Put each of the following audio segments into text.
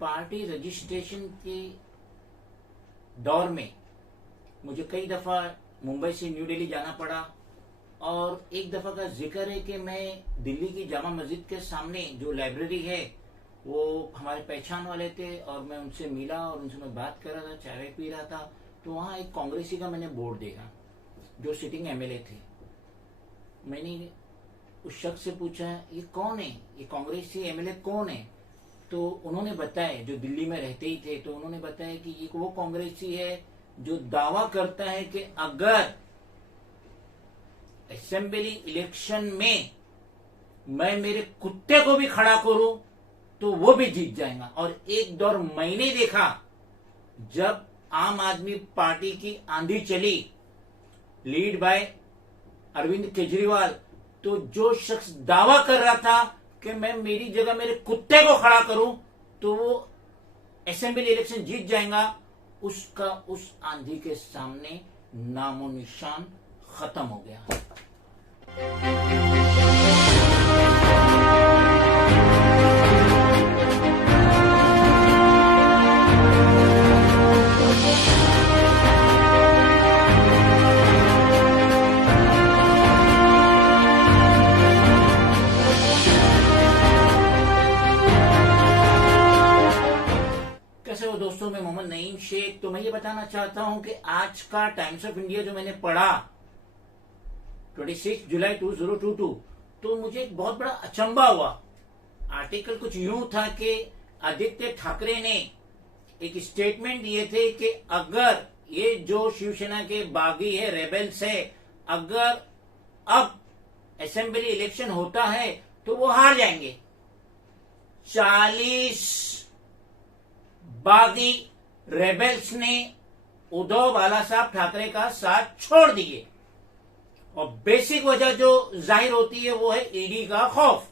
Party registration के दौर में मुझे कई दफा मुंबई से न्यू दिल्ली जाना पड़ा, और एक दफा का जिक्र है कि मैं दिल्ली की जामा मस्जिद के सामने जो लाइब्रेरी है वो हमारे पहचान वाले थे, और मैं उनसे मिला और उनसे मैं बात कर रहा था, चाय पी रहा था, तो वहाँ एक कांग्रेसी का मैंने बोर्ड देखा जो सिटिंग एमएलए थे। मैंने उस शख्स से पूछा ये कौन है, ये कांग्रेसी एमएलए कौन है? तो उन्होंने बताया, जो दिल्ली में रहते ही थे, तो उन्होंने बताया कि ये वो कांग्रेसी है जो दावा करता है कि अगर असेंबली इलेक्शन में मैं मेरे कुत्ते को भी खड़ा करूं तो वो भी जीत जाएगा। और एक दौर मैंने देखा जब आम आदमी पार्टी की आंधी चली, लीड बाय अरविंद केजरीवाल, तो जो शख्स दावा कर रहा था कि मैं मेरी जगह मेरे कुत्ते को खड़ा करूं तो वो असेंबली इलेक्शन जीत जाएगा, उसका उस आंधी के सामने नामो निशान खत्म हो गया। कैसे हो दोस्तों, मैं मोहम्मद नईम शेख। तो मैं ये बताना चाहता हूं कि आज का टाइम्स ऑफ इंडिया जो मैंने पढ़ा 26 जुलाई 2022, तो मुझे एक बहुत बड़ा अचंभा हुआ। आर्टिकल कुछ यूं था कि आदित्य ठाकरे ने एक स्टेटमेंट दिए थे कि अगर ये जो शिवसेना के बागी है, रेबेल्स है, अगर अब असेंबली इलेक्शन होता है तो वो हार जाएंगे। 40 बागी रेबेल्स ने उद्धव बाला साहब ठाकरे का साथ छोड़ दिए, और बेसिक वजह जो जाहिर होती है वो है ईडी का खौफ।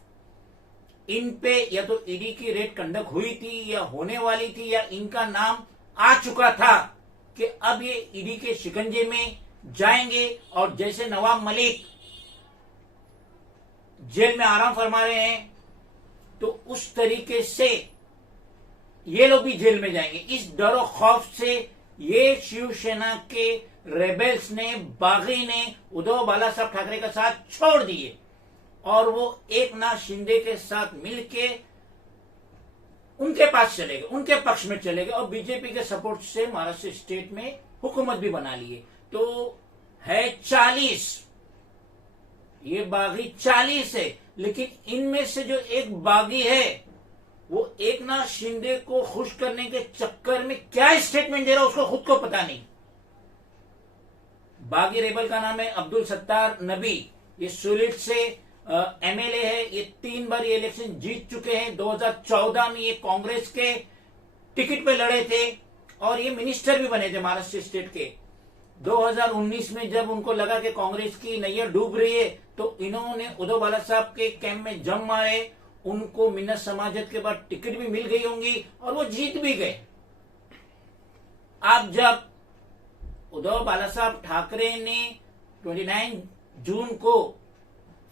इन पे या तो ईडी की रेड कंडक्ट हुई थी या होने वाली थी, या इनका नाम आ चुका था कि अब ये ईडी के शिकंजे में जाएंगे। और जैसे नवाब मलिक जेल में आराम फरमा रहे हैं, तो उस तरीके से ये लोग भी जेल में जाएंगे। इस डर और खौफ से ये शिवसेना के रेबेल्स ने, बागी ने उद्धव बाला साहब ठाकरे का साथ छोड़ दिए, और वो एकनाथ शिंदे के साथ मिलके उनके पास चले गए, उनके पक्ष में चले गए, और बीजेपी के सपोर्ट से महाराष्ट्र स्टेट में हुकूमत भी बना लिए। तो है 40, ये बागी 40 है, लेकिन इनमें से जो एक बागी है वो एकनाथ शिंदे को खुश करने के चक्कर में क्या स्टेटमेंट दे रहा है उसको खुद को पता नहीं। बागी रेबल का नाम है अब्दुल सत्तार नबी। ये सुलिट से एमएलए है। ये 3 बार ये इलेक्शन जीत चुके हैं। 2014 में ये कांग्रेस के टिकट पे लड़े थे और ये मिनिस्टर भी बने थे महाराष्ट्र स्टेट के। 2019 में जब उनको लगा कि कांग्रेस की नैया डूब रही है, तो इन्होंने उद्धव बाला साहब के कैंप में जम मारे। उनको मिन्नत समाजत के बाद टिकट भी मिल गई होंगी और वो जीत भी गए। अब जब उद्धव बाला साहब ठाकरे ने 29 जून को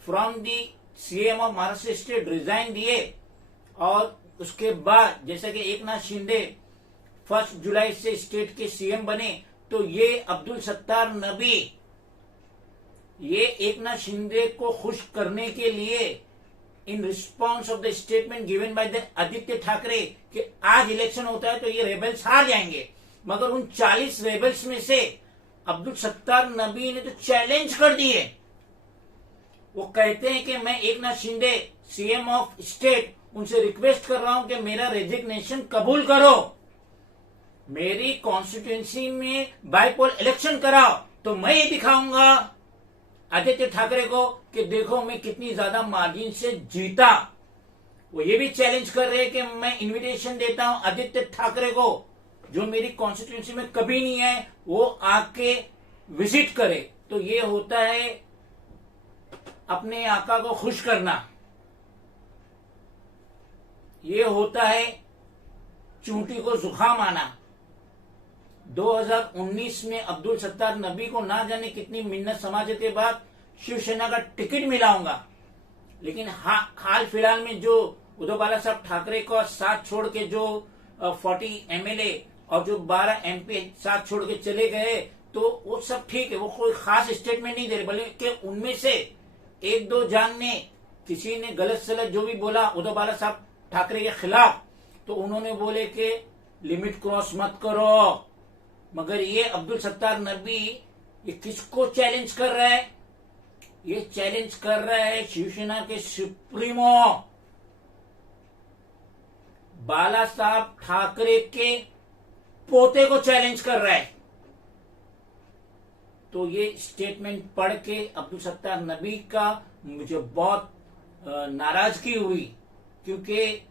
from the CM of Maharashtra state resign दिए, और उसके बाद जैसा कि एकनाथ शिंदे 1 जुलाई से स्टेट के सीएम बने, तो ये अब्दुल सत्तार नबी ये एकनाथ शिंदे को खुश करने के लिए in response of the statement given by the Aditya Thackeray कि आज इलेक्शन होता है तो ये रेबल्स हार जाएंगे, मगर उन 40 रेबल्स में से अब्दुल सत्तार नबी ने तो चैलेंज कर दिए। वो कहते हैं कि मैं Eknath Shinde CM of state उनसे रिक्वेस्ट कर रहा हूं कि मेरा रेजिग्नेशन कबूल करो, मेरी कॉन्स्टिट्यूएंसी में बाईपोल इलेक्शन कराओ, तो मैं ये दिखाऊंगा आदित्य ठाकरे को कि देखो मैं कितनी ज्यादा मार्जिन से जीता। वो ये भी चैलेंज कर रहे हैं कि मैं इनविटेशन देता हूं आदित्य ठाकरे को, जो मेरी कॉन्स्टिट्यूएंसी में कभी नहीं है, वो आके विजिट करे। तो ये होता है अपने आका को खुश करना, ये होता है चूंटी को जुकाम आना। 2019 में अब्दुल सत्तार नबी को ना जाने कितनी मिन्नत समाजत के बाद शिवसेना का टिकट मिला होगा, लेकिन हाल फिलहाल में जो उद्धव बाला साहब ठाकरे का साथ छोड़ के जो 40 MLA और जो 12 MP साथ छोड़ के चले गए, तो वो सब ठीक है, वो कोई खास स्टेटमेंट नहीं दे रहे, बल्कि उनमें से एक दो जान ने, किसी ने गलत सलत जो भी बोला उद्धव बाला साहब ठाकरे के खिलाफ, तो उन्होंने बोले कि लिमिट क्रॉस मत करो। मगर ये अब्दुल सत्तार नकवी ये किसको चैलेंज कर रहा है? ये चैलेंज कर रहा है शिवसेना के सुप्रीमो बाला साहब ठाकरे के पोते को चैलेंज कर रहा है। तो ये स्टेटमेंट पढ़ के अब्दुल सत्तार नकवी का मुझे बहुत नाराजगी हुई, क्योंकि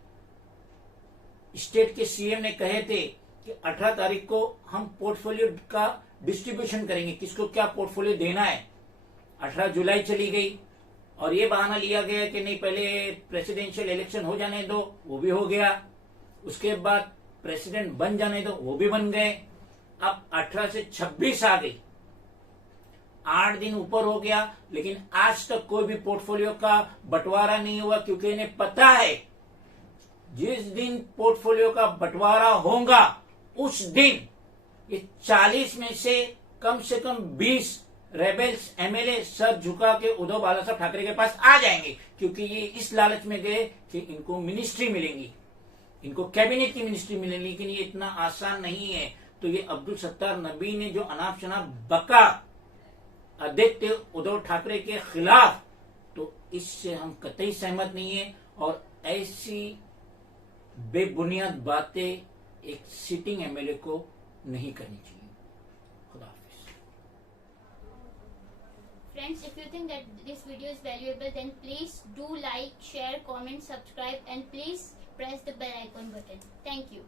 स्टेट के सीएम ने कहे थे कि 18 तारीख को हम पोर्टफोलियो का डिस्ट्रीब्यूशन करेंगे, किसको क्या पोर्टफोलियो देना है। 18 जुलाई चली गई और ये बहाना लिया गया कि नहीं पहले प्रेसिडेंशियल इलेक्शन हो जाने दो, वो भी हो गया। उसके बाद प्रेसिडेंट बन जाने दो, वो भी बन गए। अब 18 से 26 आ गई, 8 दिन ऊपर हो गया, लेकिन आज तक कोई भी पोर्टफोलियो का बंटवारा नहीं हुआ, क्योंकि इन्हें पता है जिस दिन पोर्टफोलियो का बंटवारा होगा उस दिन ये 40 में से कम 20 रेबेल्स एमएलए सर झुका के उद्धव बाला साहब ठाकरे के पास आ जाएंगे, क्योंकि ये इस लालच में गए कि इनको मिनिस्ट्री मिलेंगी, इनको कैबिनेट की मिनिस्ट्री मिलेगी। लेकिन ये इतना आसान नहीं है। तो ये अब्दुल सत्तार नकवी ने जो अनाप शनाप बका आदित्य उद्धव ठाकरे के खिलाफ, तो इससे हम कतई सहमत नहीं है। और ऐसी बेबुनियाद बातें एक सिटिंग एमएलए को नहीं करनी चाहिए। खुदा हाफिज। Friends, if you think that this video is valuable, then please do like, share, comment, subscribe, and please press the bell icon button. Thank you.